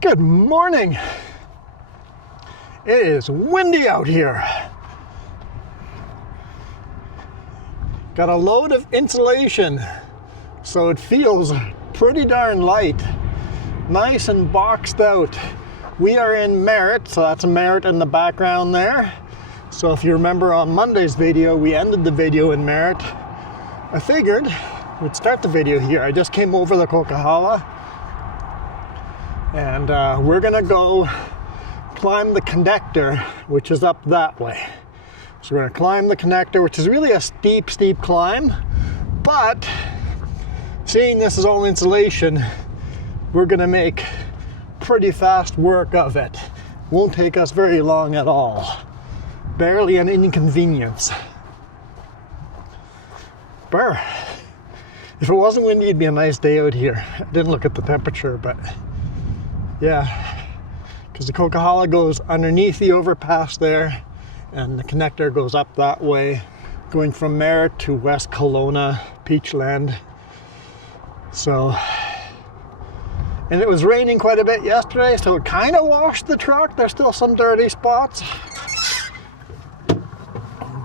Good morning. It is windy out here. Got a load of insulation, so it feels pretty darn light. Nice and boxed out. We are in Merritt, so that's a Merritt in the background there. So if you remember on Monday's video, we ended the video in Merritt. I figured we'd start the video here. I just came over the Coquihalla, and we're gonna go climb the connector, which is up that way. So we're gonna climb the connector, which is really a steep climb, but seeing this is all insulation, we're gonna make pretty fast work of it. Won't take us very long at all. Barely an inconvenience. Brr. If it wasn't windy, it'd be a nice day out here. I didn't look at the temperature, but yeah, because the Coquihalla goes underneath the overpass there, and the connector goes up that way, going from Merritt to West Kelowna, Peachland. So, and it was raining quite a bit yesterday, so it kind of washed the truck. There's still some dirty spots,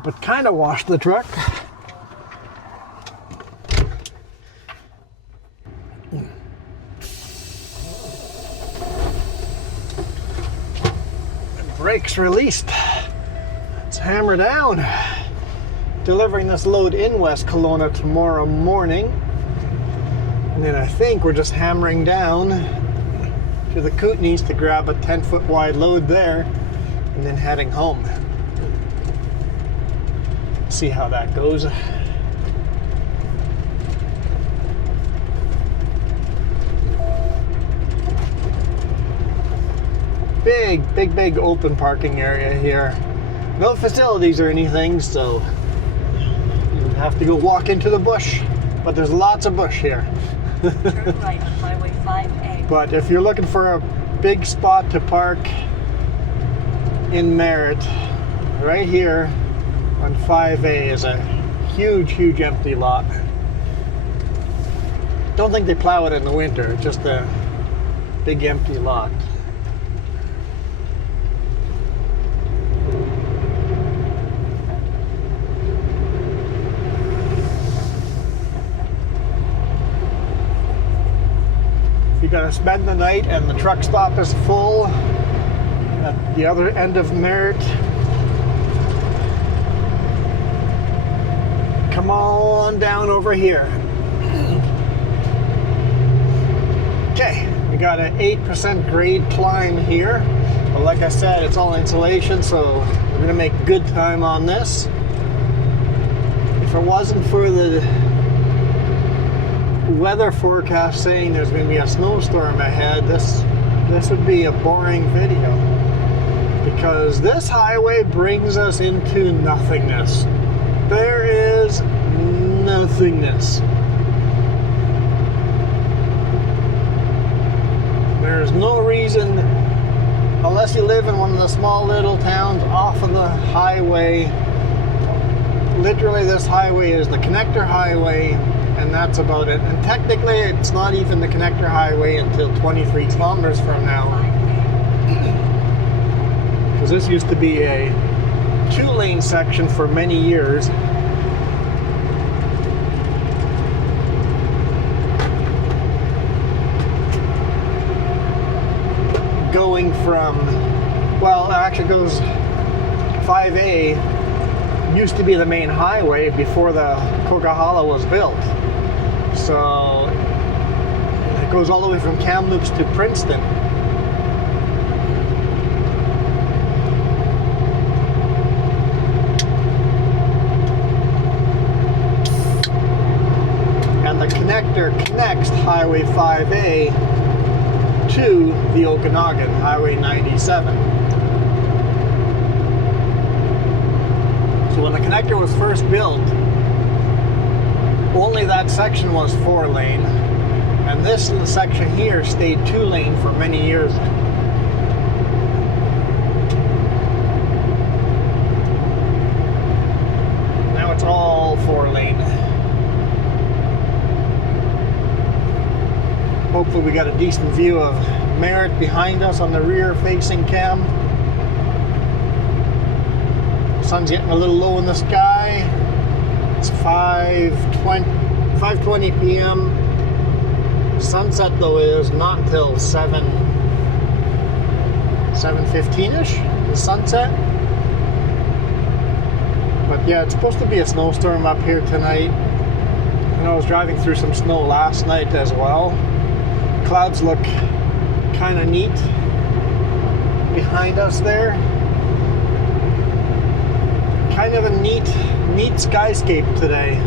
but kind of washed the truck. Brakes released. Let's hammer down. Delivering this load in West Kelowna tomorrow morning. And then I think we're just hammering down to the Kootenays to grab a 10-foot wide load there and then heading home. See how that goes. Big open parking area here. No facilities or anything, so you have to go walk into the bush, but there's lots of bush here. Turn right on Highway 5A. But if you're looking for a big spot to park in Merritt, right here on 5A is a huge empty lot. Don't think they plow it in the winter, just a big empty lot. You gotta spend the night and the truck stop is full at the other end of Merritt. Come on down over here. Okay, we got an 8% grade climb here, but like I said, it's all insulation, so we're gonna make good time on this. If it wasn't for the weather forecast saying there's going to be a snowstorm ahead, this would be a boring video, because this highway brings us into nothingness. There is nothingness. There's no reason, unless you live in one of the small little towns off of the highway. Literally, this highway is the connector highway, and that's about it. And technically, it's not even the connector highway until 23 kilometers from now, because this used to be a 2-lane section for many years. Going from, well, it actually goes 5A used to be the main highway before the Coquihalla was built. So it goes all the way from Kamloops to Princeton. And the connector connects Highway 5A to the Okanagan, Highway 97. So when the connector was first built, only that section was 4-lane, and this section here stayed 2-lane for many years. Now it's all 4-lane. Hopefully we got a decent view of Merritt behind us on the rear facing cam. Sun's getting a little low in the sky. It's 5:20 p.m. Sunset though is not till 7:15ish, the sunset. But yeah, it's supposed to be a snowstorm up here tonight. And I was driving through some snow last night as well. Clouds look kind of neat behind us there. Kind of a neat skyscape today.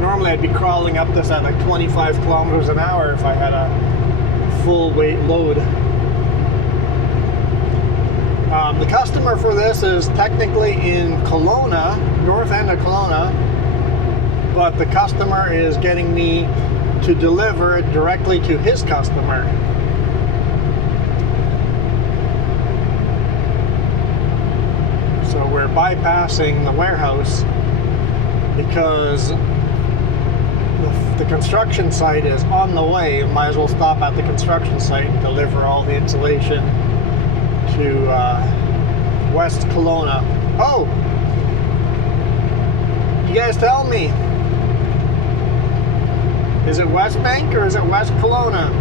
Normally I'd be crawling up this at like 25 kilometers an hour if I had a full weight load. The customer for this is technically in Kelowna, north end of Kelowna, but the customer is getting me to deliver it directly to his customer. So we're bypassing the warehouse because the construction site is on the way. Might as well stop at the construction site and deliver all the insulation to West Kelowna. Oh! You guys tell me. Is it West Bank or is it West Kelowna?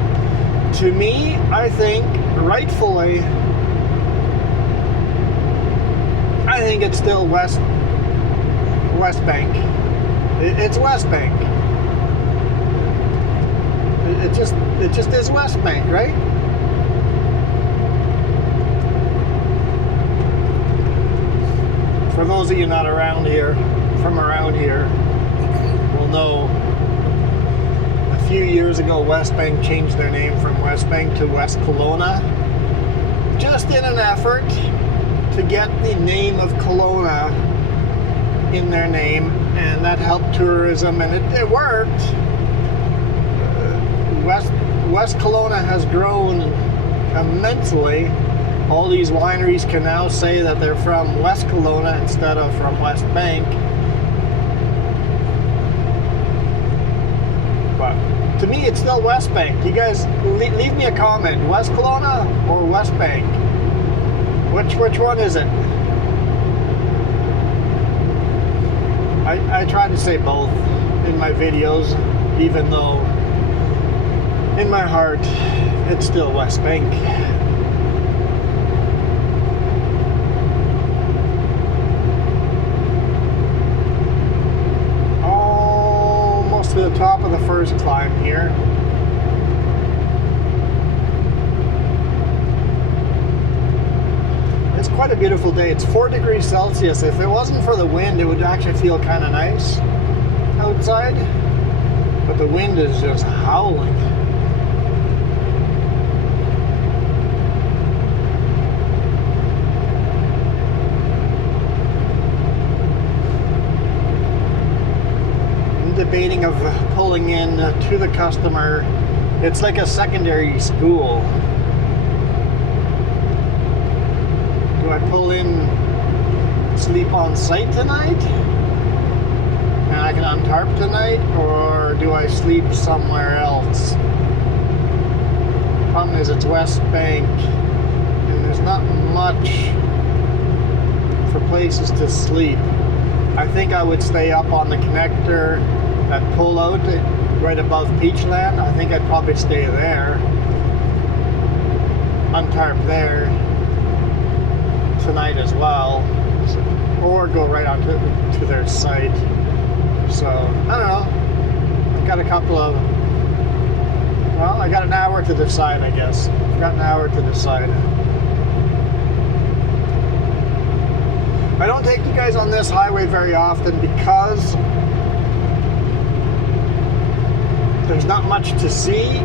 To me, I think, rightfully, I think it's still West Bank. It's West Bank. It just is West Bank, right? For those of you not around here, from around here, will know a few years ago West Bank changed their name from West Bank to West Kelowna, just in an effort to get the name of Kelowna in their name, and that helped tourism, and it worked. West Kelowna has grown immensely. All these wineries can now say that they're from West Kelowna instead of from West Bank. But to me, it's still West Bank. You guys, leave me a comment. West Kelowna or West Bank? Which one is it? I try to say both in my videos, even though in my heart, it's still West Bank. Almost to the top of the first climb here. It's quite a beautiful day. It's 4 degrees Celsius. If it wasn't for the wind, it would actually feel kind of nice outside. But the wind is just howling. Debating of pulling in to the customer. It's like a secondary school. Do I pull in, sleep on site tonight, and I can untarp tonight, or do I sleep somewhere else? Problem is, it's West Bank, and there's not much for places to sleep. I think I would stay up on the connector at pull out right above Peachland. I think I'd probably stay there, untarp there tonight as well, or go right on to their site. So I don't know. I've got a couple of, well, I got an hour to decide, I guess. I've got an hour to decide. I don't take you guys on this highway very often because there's not much to see.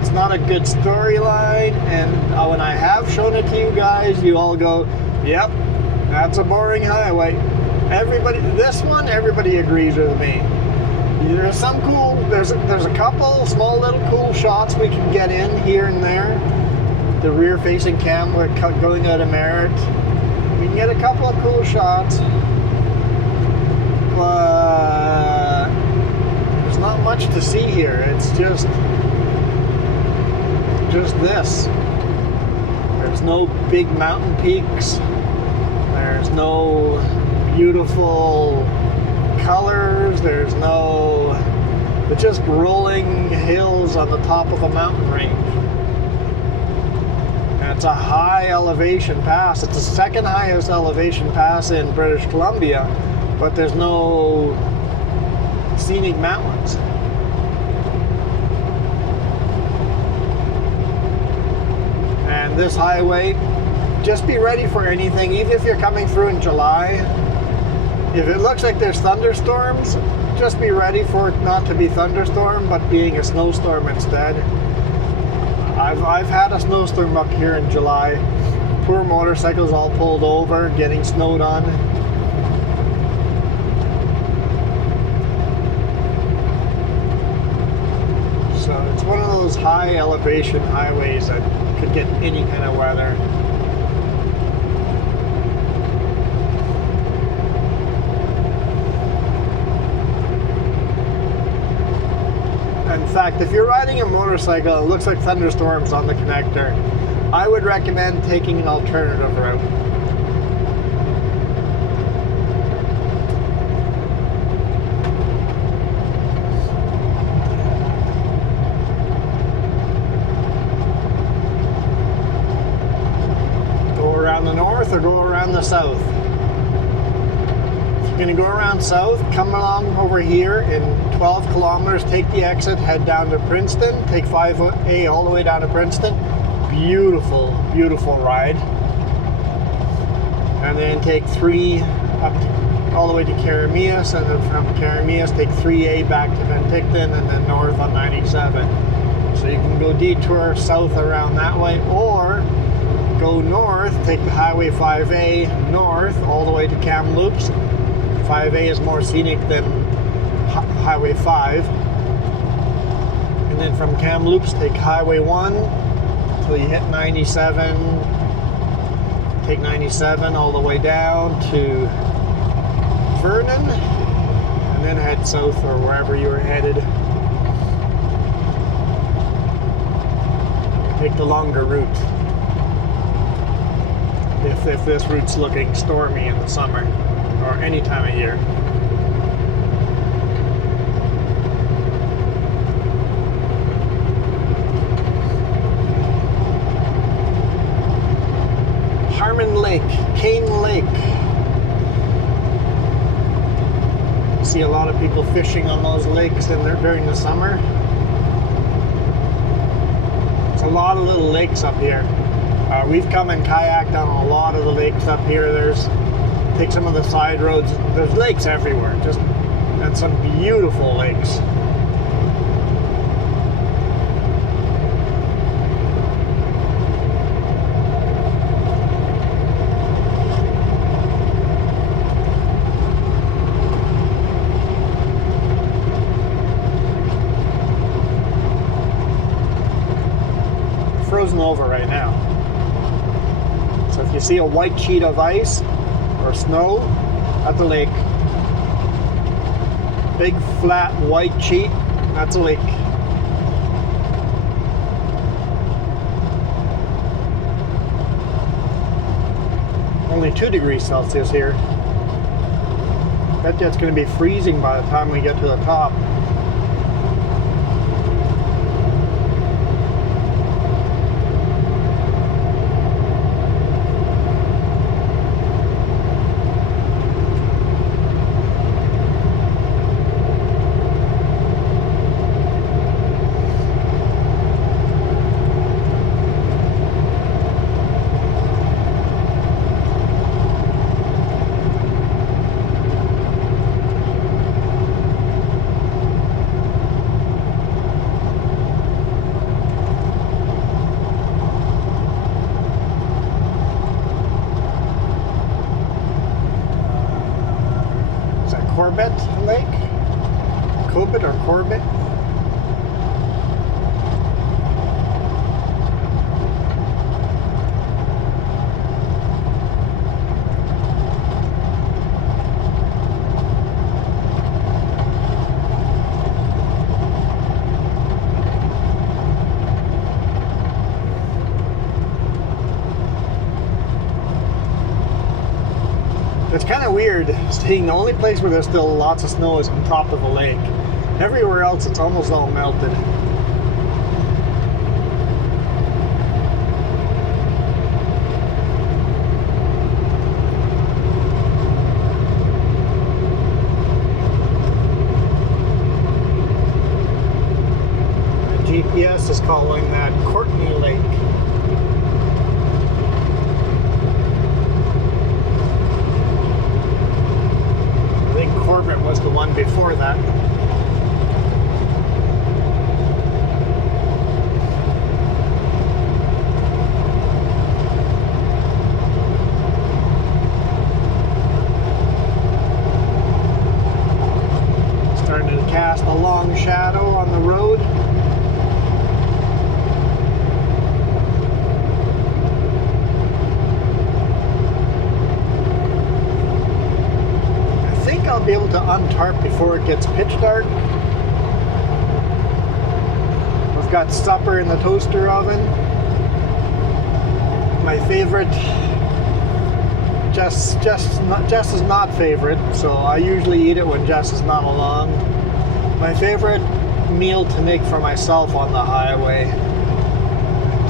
It's not a good storyline, and when I have shown it to you guys, you all go, yep, that's a boring highway. Everybody agrees with me. There's some cool, there's a couple small little cool shots we can get in here and there, the rear-facing cam we're going out of Merritt. We can get a couple of cool shots, but there's not much to see here. It's just this. There's no big mountain peaks. There's no beautiful colors. There's no... It's just rolling hills on the top of a mountain range. And it's a high elevation pass. It's the second highest elevation pass in British Columbia, but there's no scenic mountains. And this highway, just be ready for anything, even if you're coming through in July. If it looks like there's thunderstorms, just be ready for it not to be thunderstorm, but being a snowstorm instead. I've had a snowstorm up here in July. Poor motorcycles all pulled over, getting snowed on. So it's one of those high elevation highways that could get any kind of weather. In fact, if you're riding a motorcycle and it looks like thunderstorms on the connector, I would recommend taking an alternative route. Go around the north or go around the south. If you're going to go around south, come along over here in 12 kilometers, take the exit, head down to Princeton, take 5A all the way down to Princeton. Beautiful, beautiful ride. And then take 3 up all the way to Caramias, and then from Caramias take 3A back to Penticton, and then north on 97. So you can go detour south around that way, or go north, take the Highway 5A north all the way to Kamloops. 5A is more scenic than Highway 5. And then from Kamloops, take Highway 1 until you hit 97. Take 97 all the way down to Vernon, and then head south or wherever you were headed. Take the longer route. If this route's looking stormy in the summer, or any time of year. Harmon Lake, Cane Lake. See a lot of people fishing on those lakes during the summer. There's a lot of little lakes up here. We've come and kayaked on a lot of the lakes up here. Take some of the side roads. There's lakes everywhere, and some beautiful lakes. Frozen over right now. So if you see a white sheet of ice or snow at the lake, big flat white sheet, that's a lake. Only 2 degrees Celsius here. Bet you it's going to be freezing by the time we get to the top. Corbett Lake? Corbett or Corbett? It's kind of weird seeing the only place where there's still lots of snow is on top of a lake. Everywhere else, it's almost all melted. GPS is calling that Courtney Lake. I think Corbett was the one before that. Starting to cast a long shadow on the road. I'll be able to untarp before it gets pitch dark. We've got supper in the toaster oven. My favorite, Jess is not favorite, so I usually eat it when Jess is not along. My favorite meal to make for myself on the highway: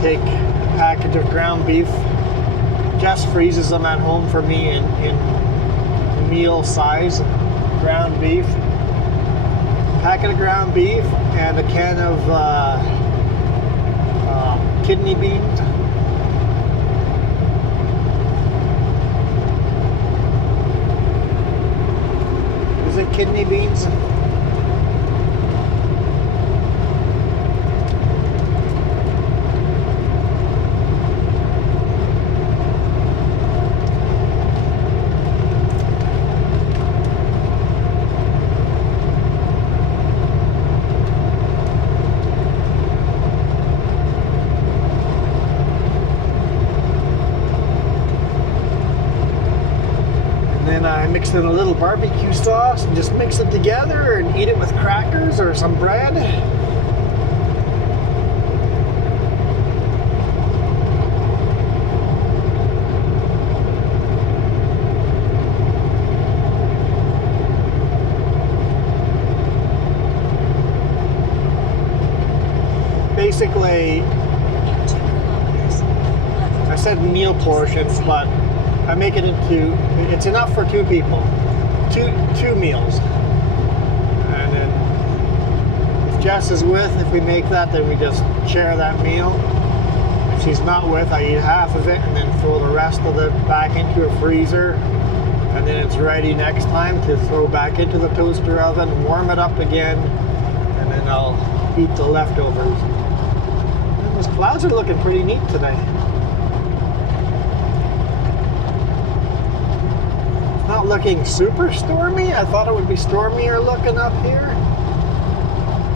take a package of ground beef. Jess freezes them at home for me in meal size ground beef, packet of ground beef, and a can of kidney beans. Is it kidney beans? Mix in a little barbecue sauce and just mix it together and eat it with crackers or some bread. Basically, I said meal portions, but I make it into, it's enough for two people, two meals. And then if Jess is with, if we make that, then we just share that meal. If she's not with, I eat half of it and then throw the rest of it back into a freezer. And then it's ready next time to throw back into the toaster oven, warm it up again, and then I'll eat the leftovers. And those clouds are looking pretty neat today. Not looking super stormy. I thought it would be stormier looking up here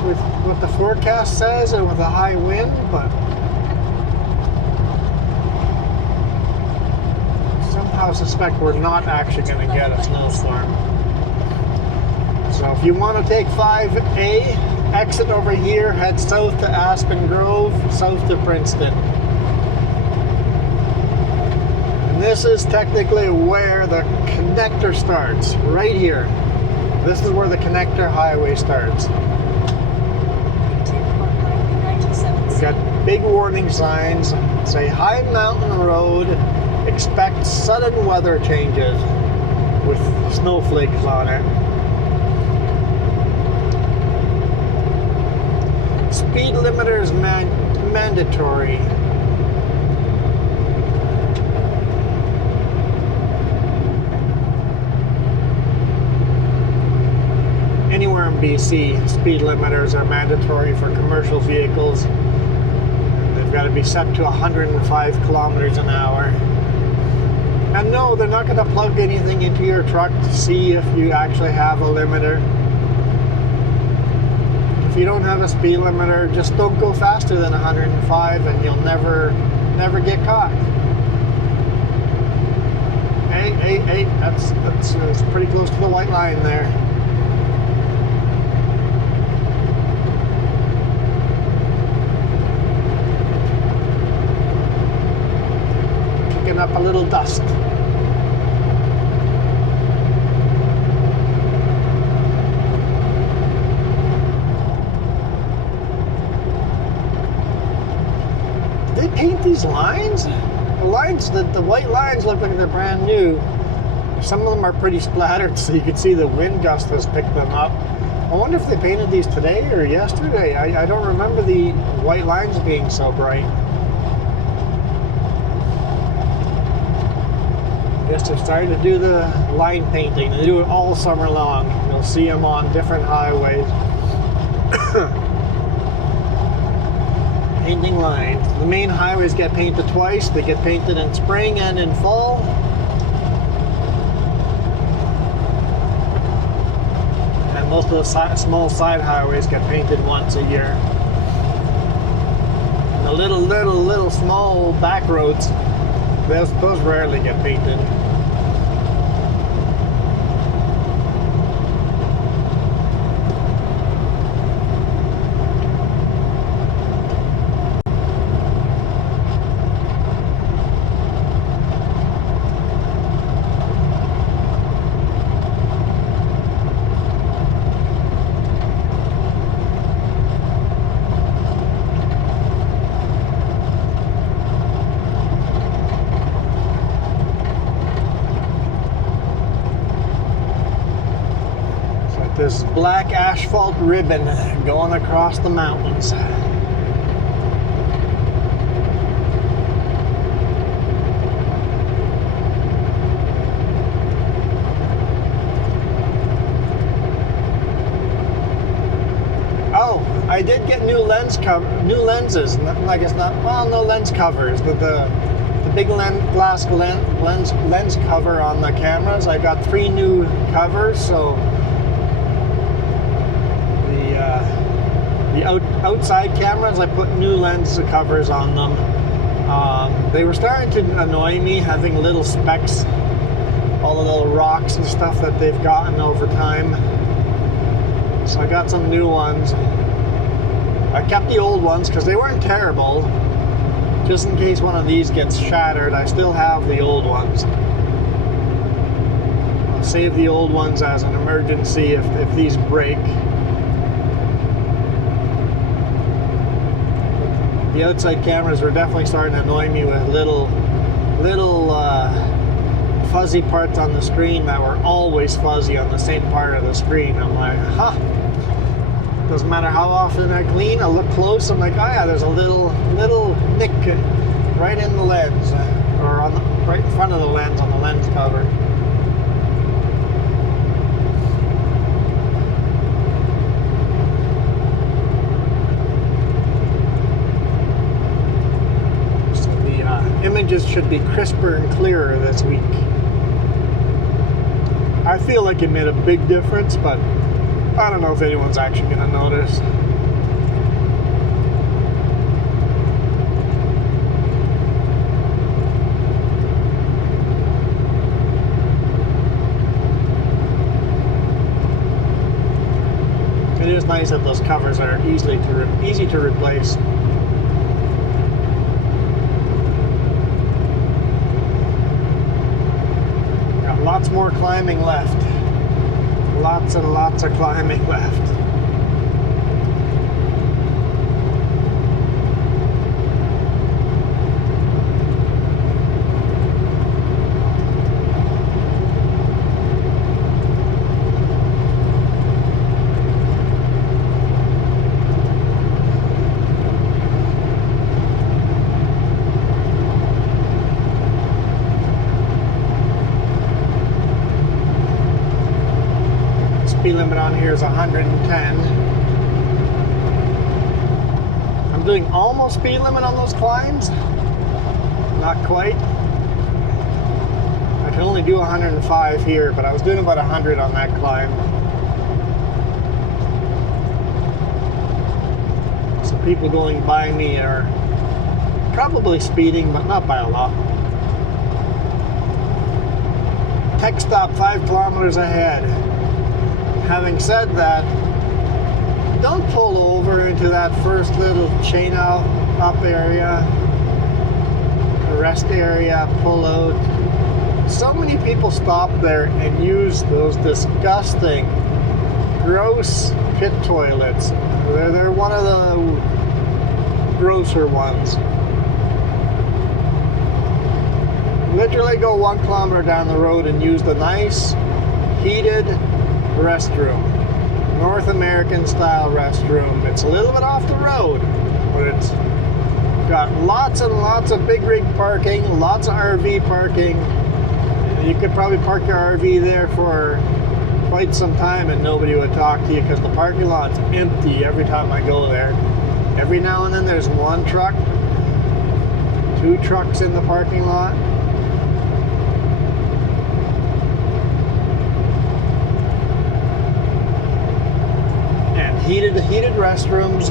with what the forecast says and with a high wind, but somehow suspect we're not actually going to get a snowstorm. So if you want to take 5A, exit over here, head south to Aspen Grove, south to Princeton. This is technically where the connector starts, right here. This is where the connector highway starts. We've got big warning signs, say high mountain road, expect sudden weather changes with snowflakes on it. Speed limiter is mandatory. Anywhere in BC, speed limiters are mandatory for commercial vehicles. They've got to be set to 105 kilometers an hour. And no, they're not going to plug anything into your truck to see if you actually have a limiter. If you don't have a speed limiter, just don't go faster than 105 and you'll never get caught. Hey, that's pretty close to the white line there. Up a little dust. these lines? The lines, the white lines look like they're brand new. Some of them are pretty splattered, so you can see the wind gust has picked them up. I wonder if they painted these today or yesterday. I don't remember the white lines being so bright. I guess they're starting to do the line painting. They do it all summer long. You'll see them on different highways. Painting lines. The main highways get painted twice. They get painted in spring and in fall. And most of the small side highways get painted once a year. And the little small back roads, those rarely get painted. This black asphalt ribbon going across the mountains. Oh, I did get new lenses. I guess not. Well, no lens covers. The big glass lens cover on the cameras. I got 3 new covers, so. The outside cameras, I put new lens covers on them. They were starting to annoy me, having little specks, all the little rocks and stuff that they've gotten over time. So I got some new ones. I kept the old ones because they weren't terrible. Just in case one of these gets shattered, I still have the old ones. I'll save the old ones as an emergency if these break. The outside cameras were definitely starting to annoy me with little fuzzy parts on the screen that were always fuzzy on the same part of the screen. I'm like, doesn't matter how often I clean, I look close, I'm like, oh yeah, there's a little nick right in the lens, or on right in front of the lens on the lens cover. Images should be crisper and clearer this week. I feel like it made a big difference, but I don't know if anyone's actually going to notice. It is nice that those covers are easy to replace. Lots more climbing left. Lots and lots of climbing left. Speed limit on here is 110. I'm doing almost speed limit on those climbs. Not quite. I can only do 105 here, but I was doing about 100 on that climb. So people going by me are probably speeding, but not by a lot. Tech stop 5 kilometers ahead. Having said that, don't pull over into that first little chain up area, rest area, pull out. So many people stop there and use those disgusting, gross pit toilets. They're one of the grosser ones. Literally go 1 kilometer down the road and use the nice heated restroom. North American style restroom. It's a little bit off the road, but it's got lots and lots of big rig parking, lots of RV parking. You could probably park your RV there for quite some time and nobody would talk to you because the parking lot's empty every time I go there. Every now and then there's 1 truck, 2 trucks in the parking lot. And heated restrooms.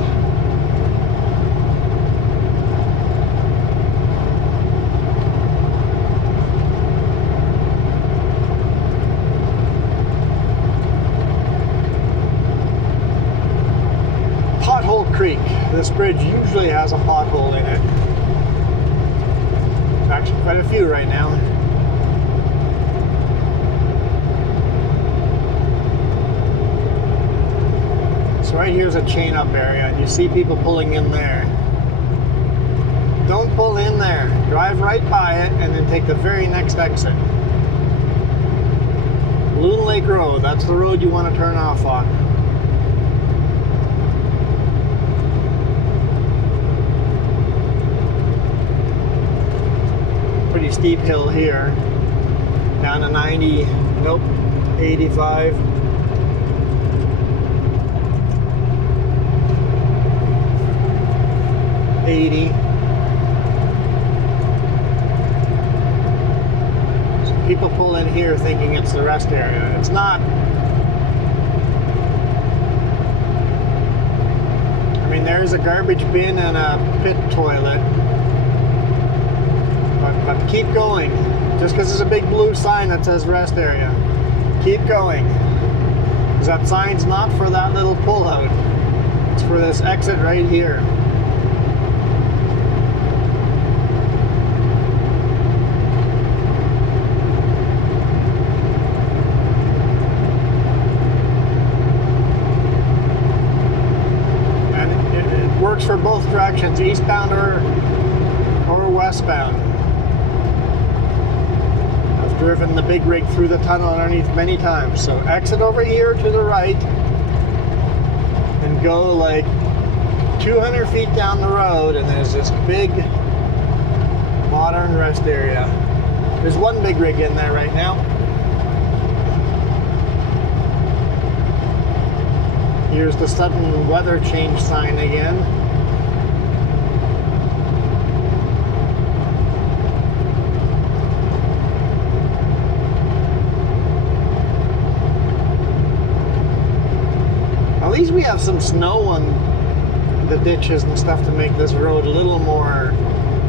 Creek. This bridge usually has a pothole in it. There's actually quite a few right now. So right here's a chain up area and you see people pulling in there. Don't pull in there. Drive right by it and then take the very next exit. Loon Lake Road, that's the road you want to turn off on. Pretty steep hill here, down to 90, nope, 85. So people pull in here thinking it's the rest area. It's not. I mean, there's a garbage bin and a pit toilet. But keep going. Just because there's a big blue sign that says rest area. Keep going. Because that sign's not for that little pullout. It's for this exit right here. And it works for both directions, eastbound or westbound. Driven the big rig through the tunnel underneath many times. So exit over here to the right and go like 200 feet down the road and there's this big modern rest area. There's 1 big rig in there right now. Here's the sudden weather change sign again. At least we have some snow on the ditches and stuff to make this road a little more,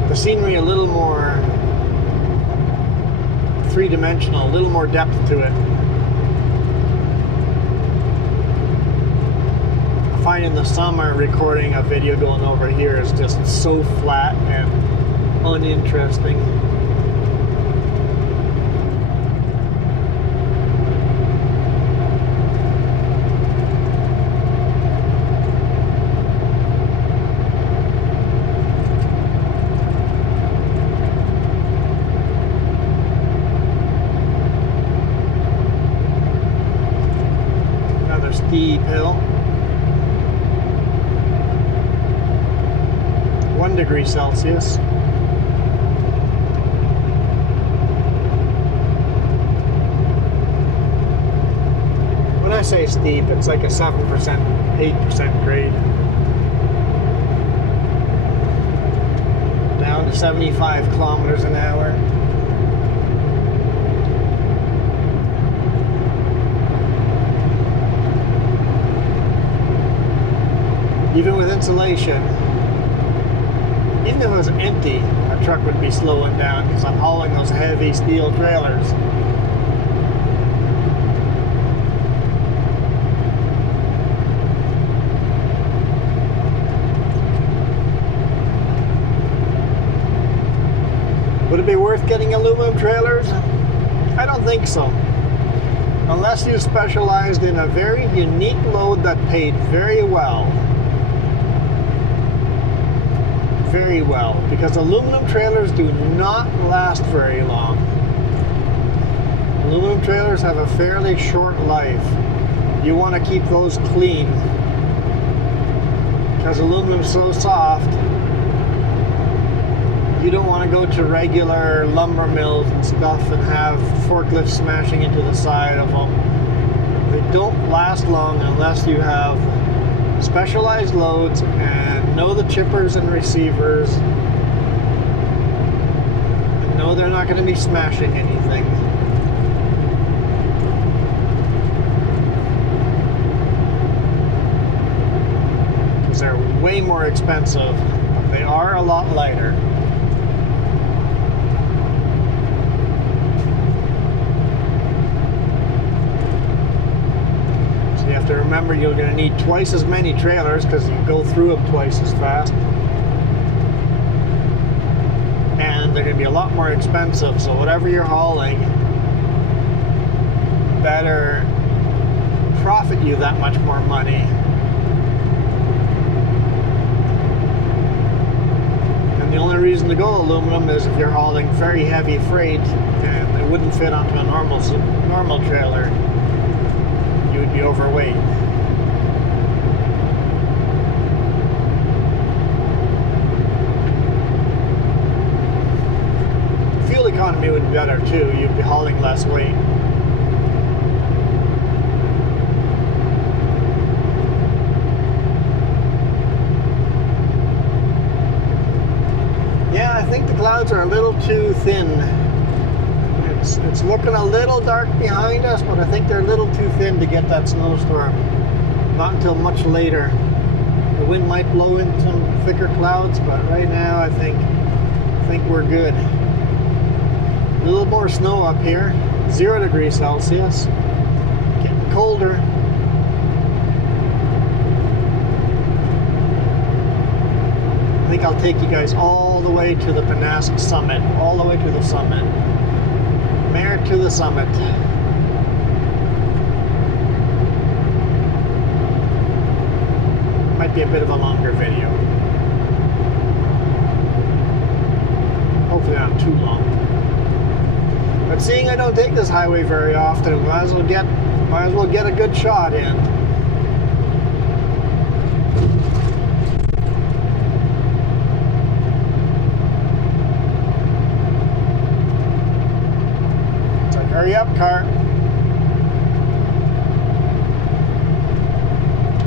the scenery a little more three-dimensional, a little more depth to it. I find in the summer recording a video going over here is just so flat and uninteresting. Steep hill. 1 degree Celsius. When I say steep, it's like a 7%, 8% grade. Down to 75 kilometers an hour. Even with insulation, even if it was empty, a truck would be slowing down because I'm hauling those heavy steel trailers. Would it be worth getting aluminum trailers? I don't think so. Unless you specialized in a very unique load that paid very well. very well, because aluminum trailers do not last very long. Aluminum trailers have a fairly short life. You want to keep those clean, because aluminum is so soft. You don't want to go to regular lumber mills and stuff and have forklifts smashing into the side of them. They don't last long unless you have specialized loads and know the chippers and receivers, and know they're not going to be smashing anything. Because they're way more expensive, but they are a lot lighter. So you have to remember you're going to need twice as many trailers because you go through them twice as fast. And they're going to be a lot more expensive, so whatever you're hauling better profit you that much more money. The only reason to go aluminum is if you're hauling very heavy freight and it wouldn't fit onto a normal trailer. You would be overweight. Fuel economy would be better too. You'd be hauling less weight. I think the clouds are a little too thin. It's looking a little dark behind us, but I think they're a little too thin to get that snowstorm. Not until much later. The wind might blow in some thicker clouds, but right now I think we're good. A little more snow up here. 0 degrees Celsius. Getting colder. I think I'll take you guys all the way to the Penasque summit, all the way to the summit. Merritt to the summit. Might be a bit of a longer video. Hopefully not too long. But seeing I don't take this highway very often, might as well get a good shot in. Hurry up, car.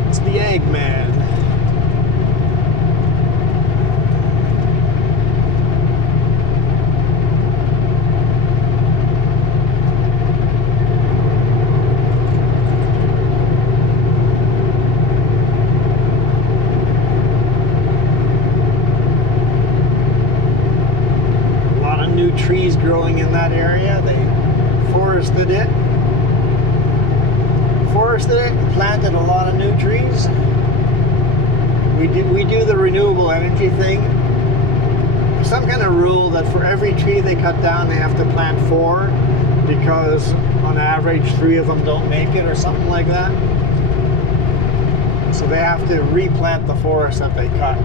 It's the Eggman. A lot of new trees growing in that area. They forested it, planted a lot of new trees. We do the renewable energy thing. There's some kind of rule that for every tree they cut down, they have to plant 4, because on average 3 of them don't make it, or something like that. So they have to replant the forest that they cut.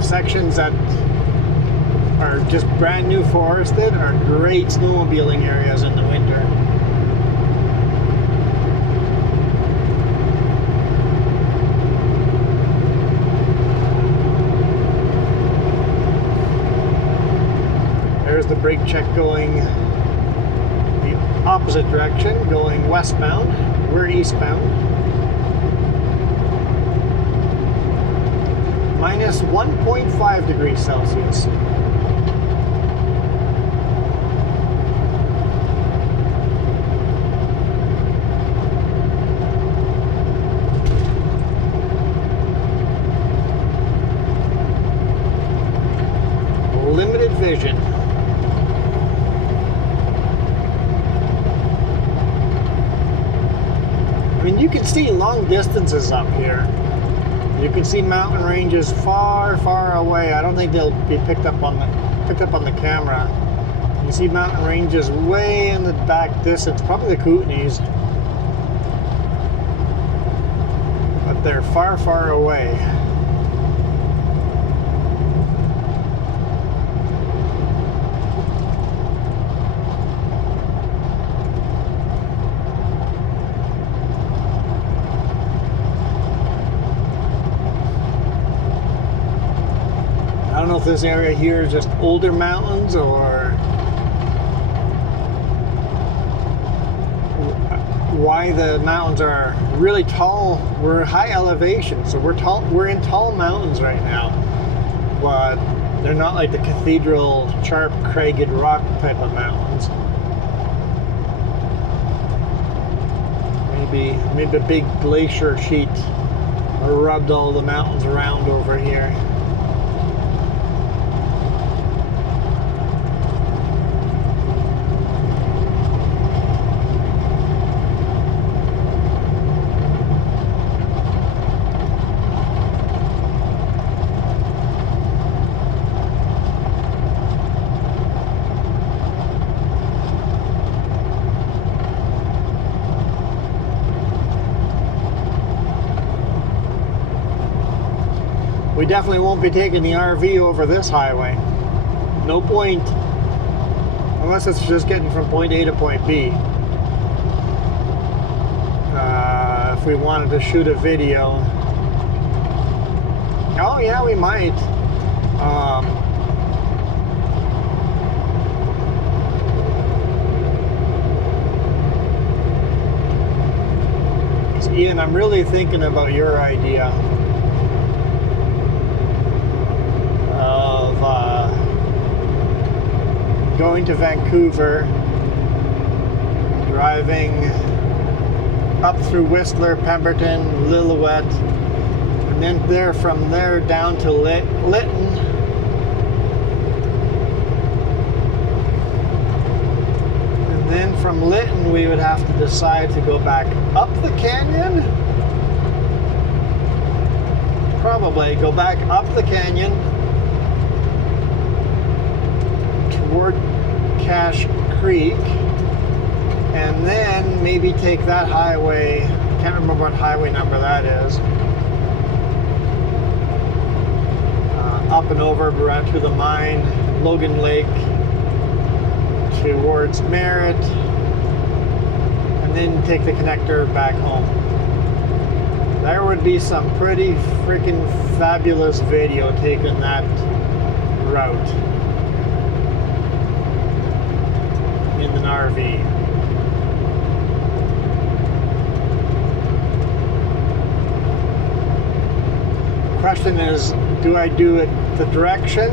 Sections that are just brand new forested are great snowmobiling areas in the winter. There's the brake check going the opposite direction, going westbound. We're eastbound. Minus 1.5 degrees Celsius. Limited vision. I mean, you can see long distances up here. You can see mountain ranges far, far away. I don't think they'll be picked up on the camera. You see mountain ranges way in the back distance, probably the Kootenays, but they're far, far away. I don't know if this area here is just older mountains or why the mountains are really tall. We're high elevation, so we're in tall mountains right now, but they're not like the cathedral, sharp, cragged rock type of mountains. Maybe a big glacier sheet rubbed all the mountains around over here. We definitely won't be taking the RV over this highway. No point, unless it's just getting from point A to point B. If we wanted to shoot a video. Oh yeah, we might. Ian, I'm really thinking about your idea of going to Vancouver, driving up through Whistler, Pemberton, Lillooet, and then from there down to Lytton. And then from Lytton we would have to decide to go back up the canyon. Probably go back up the canyon toward Cache Creek, and then maybe take that highway. I can't remember what highway number that is. Up and over around to the mine, Logan Lake, towards Merritt, and then take the connector back home. There would be some pretty freaking fabulous video taking that route in an RV. The question is, do I do it the direction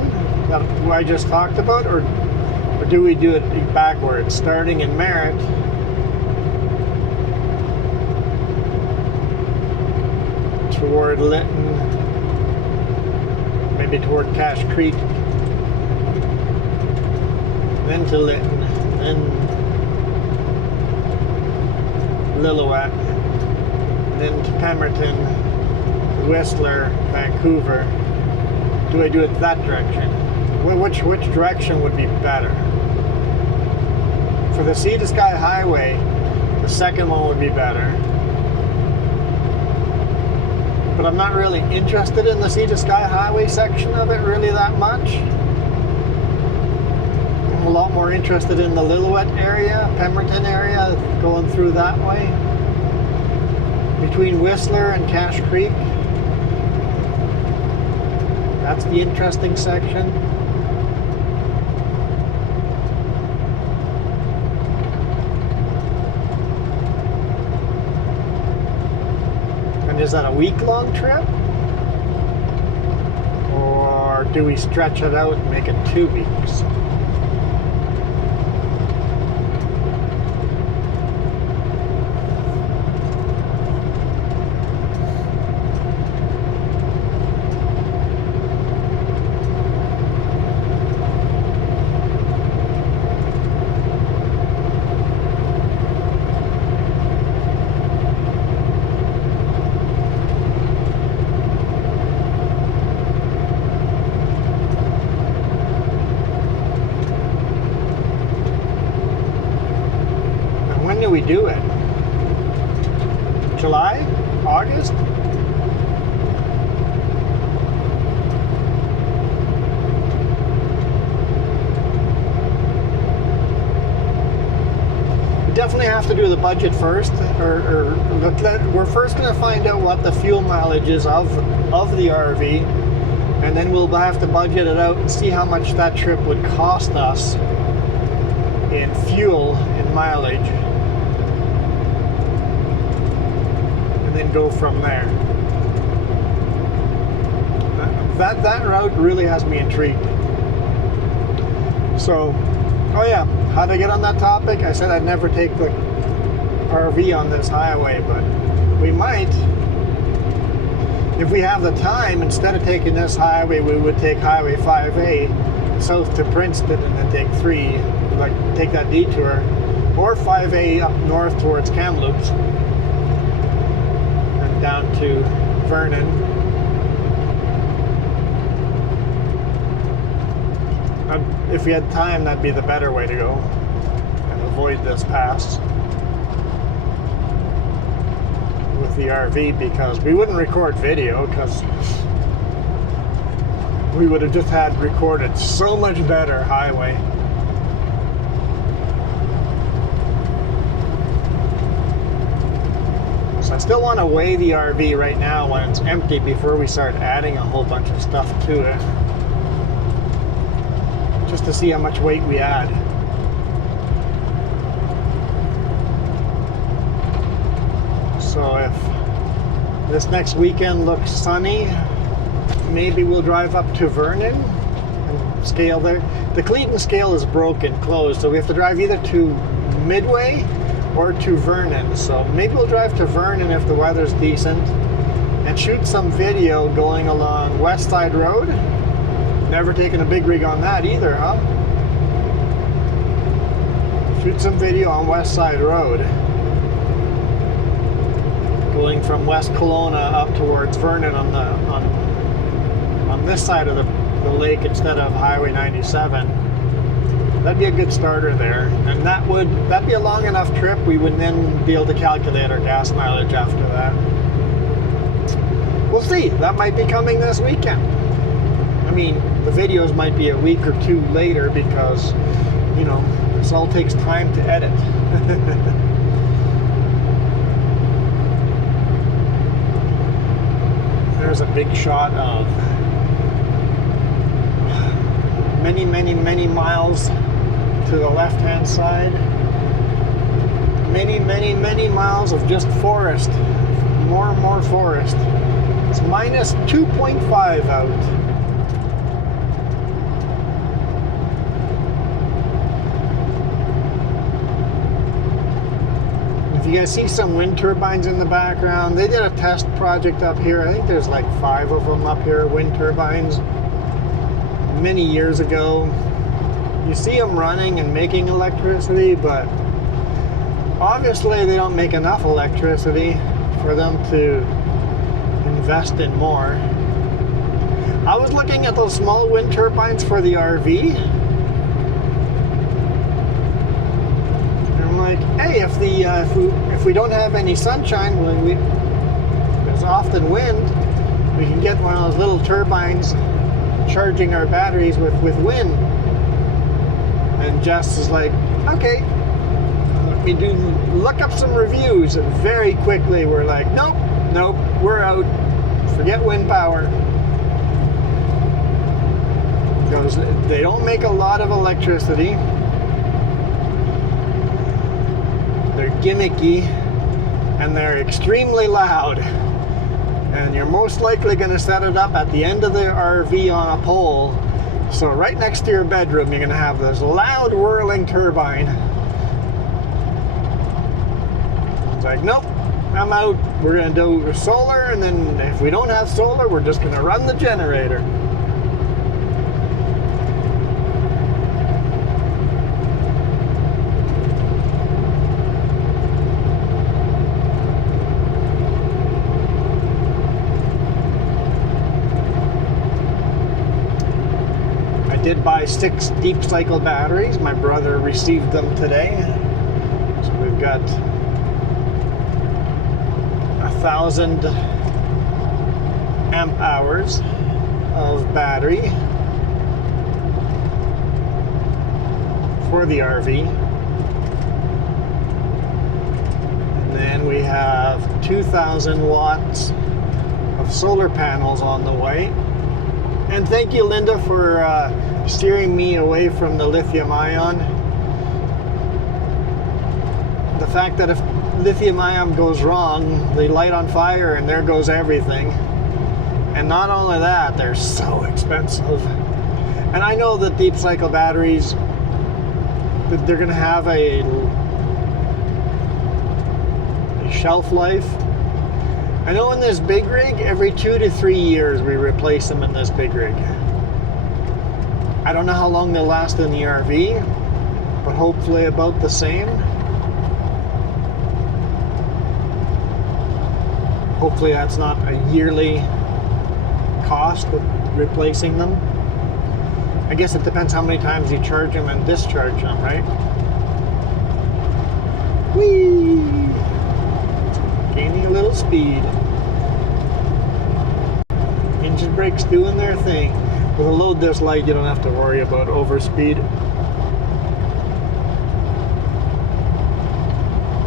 that I just talked about, or do we do it backwards, starting in Merritt toward Lytton, maybe toward Cache Creek, then to Lytton, then Lillooet, then to Pemberton, Whistler, Vancouver. Do I do it that direction? Which direction would be better? For the Sea to Sky Highway, the second one would be better. But I'm not really interested in the Sea to Sky Highway section of it really that much. I'm a lot more interested in the Lillooet area, Pemberton area, going through that way. Between Whistler and Cache Creek. That's the interesting section. And is that a week-long trip? Or do we stretch it out and make it 2 weeks? definitely have to do the budget first, we're first going to find out what the fuel mileage is of the RV, and then we'll have to budget it out and see how much that trip would cost us in fuel and mileage, and then go from there. That route really has me intrigued. So, oh yeah, how'd I get on that topic? I said I'd never take the RV on this highway, but we might. If we have the time, instead of taking this highway, we would take Highway 5A south to Princeton and then take that detour, or 5A up north towards Kamloops and down to Vernon. If we had time, that'd be the better way to go and avoid this pass with the RV, because we wouldn't record video, because we would have just had recorded so much better highway. So I still want to weigh the RV right now when it's empty before we start adding a whole bunch of stuff to it, just to see how much weight we add. So if this next weekend looks sunny, maybe we'll drive up to Vernon and scale there. The Cleveland scale is broken, closed, so we have to drive either to Midway or to Vernon. So maybe we'll drive to Vernon if the weather's decent and shoot some video going along West Side Road. Never taken a big rig on that either, huh? Shoot some video on West Side Road, going from West Kelowna up towards Vernon on this side of the lake instead of Highway 97. That'd be a good starter there, and that'd be a long enough trip. We would then be able to calculate our gas mileage after that. We'll see. That might be coming this weekend. I mean, the videos might be a week or two later because, you know, this all takes time to edit. There's a big shot of many, many, many miles to the left-hand side. Many, many, many miles of just forest. More and more forest. It's minus 2.5 out. You guys see some wind turbines in the background. They did a test project up here. I think there's like 5 of them up here, wind turbines, many years ago. You see them running and making electricity, but obviously they don't make enough electricity for them to invest in more. I was looking at those small wind turbines for the RV. Like, hey, if we don't have any sunshine, there's often wind, we can get one of those little turbines charging our batteries with wind. And Jess is like, okay, let me look up some reviews, and very quickly we're like, nope, we're out. Forget wind power. Because they don't make a lot of electricity. They're gimmicky, and they're extremely loud, and you're most likely going to set it up at the end of the RV on a pole, so right next to your bedroom you're going to have this loud whirling turbine. It's like, nope, I'm out. We're going to do solar, and then if we don't have solar, we're just going to run the generator. Did buy 6 deep cycle batteries. My brother received them today. So we've got 1,000 amp hours of battery for the RV. and we have 2,000 watts of solar panels on the way. And thank you, Linda, for steering me away from the lithium ion. The fact that if lithium ion goes wrong, they light on fire and there goes everything. And not only that, they're so expensive. And I know that deep cycle batteries, that they're going to have a shelf life. I know in this big rig, every 2 to 3 years we replace them in this big rig. I don't know how long they'll last in the RV, but hopefully about the same. Hopefully that's not a yearly cost with replacing them. I guess it depends how many times you charge them and discharge them, right? Whee! Gaining a little speed. Engine brakes doing their thing. With a load this light, you don't have to worry about overspeed.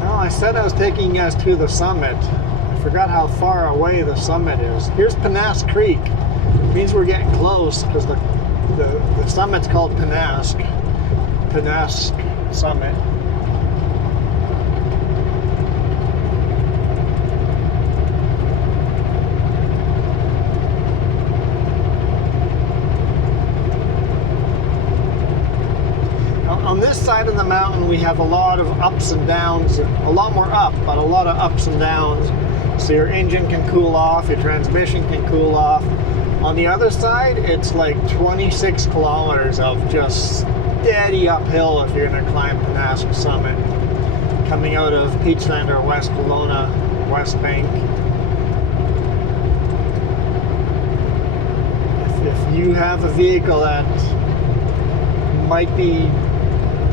Well, I said I was taking you guys to the summit. I forgot how far away the summit is. Here's Pennask Creek. It means we're getting close because the summit's called Pennask Summit. On this side of the mountain, we have a lot of ups and downs, a lot more up, but a lot of ups and downs. So your engine can cool off, your transmission can cool off. On the other side, it's like 26 kilometers of just steady uphill if you're going to climb Pennask Summit. Coming out of Peachland or West Kelowna, West Bank. If you have a vehicle that might be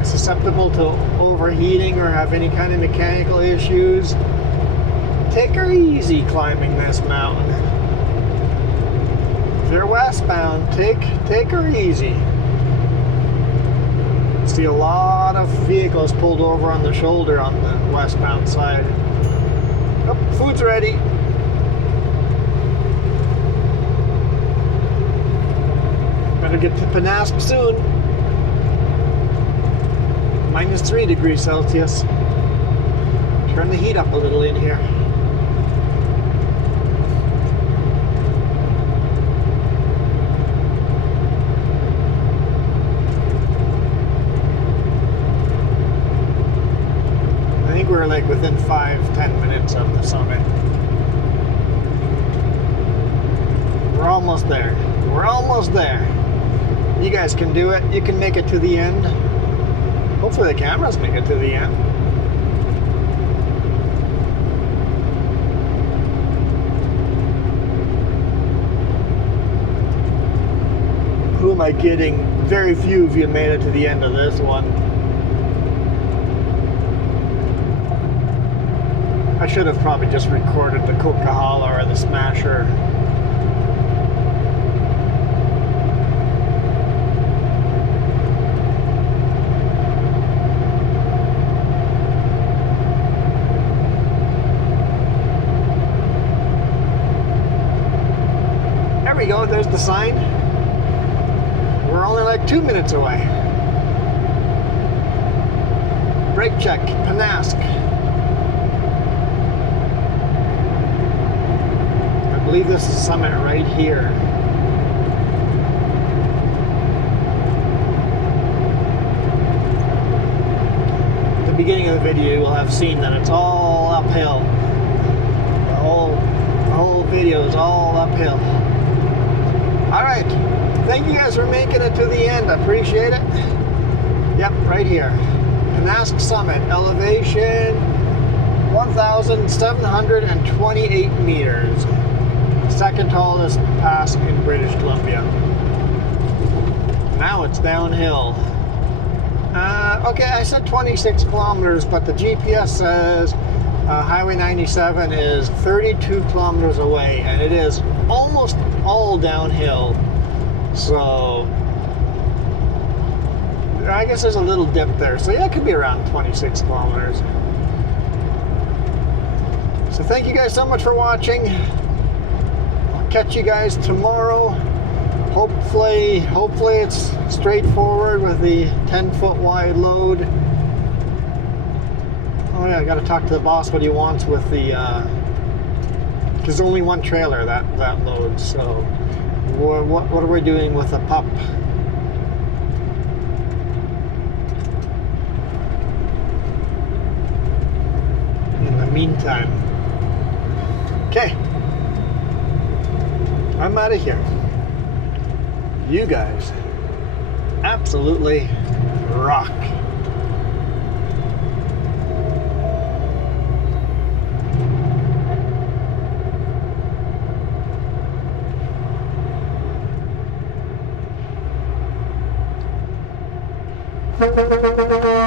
susceptible to overheating or have any kind of mechanical issues, take her easy climbing this mountain. If you're westbound, take her easy. See a lot of vehicles pulled over on the shoulder on the westbound side. Oh, food's ready. Better get to Pennask soon. -3 degrees Celsius. Turn the heat up a little in here. I think we're like within 5-10 minutes of the summit. We're almost there. We're almost there. You guys can do it. You can make it to the end. Hopefully the cameras make it to the end. Who am I kidding? Very few of you made it to the end of this one. I should have probably just recorded the Coquihalla or the Smasher. There we go, there's the sign. We're only like 2 minutes away. Brake check, Pennask. I believe this is Summit right here. At the beginning of the video, you will have seen that it's all uphill. The whole video is all uphill. Alright, thank you guys for making it to the end. I appreciate it. Yep, right here. Pennask Summit, elevation 1,728 meters. Second tallest pass in British Columbia. Now it's downhill. Okay, I said 26 kilometers, but the GPS says Highway 97 is 32 kilometers away, and it is almost all downhill. So I guess there's a little dip there. So yeah, it could be around 26 kilometers. So thank you guys so much for watching. I'll catch you guys tomorrow. Hopefully it's straightforward with the 10-foot wide load. Oh yeah, I got to talk to the boss what he wants with the, because only one trailer that loads. So what are we doing with the pup? In the meantime, okay, I'm out of here. You guys absolutely rock. Thank you.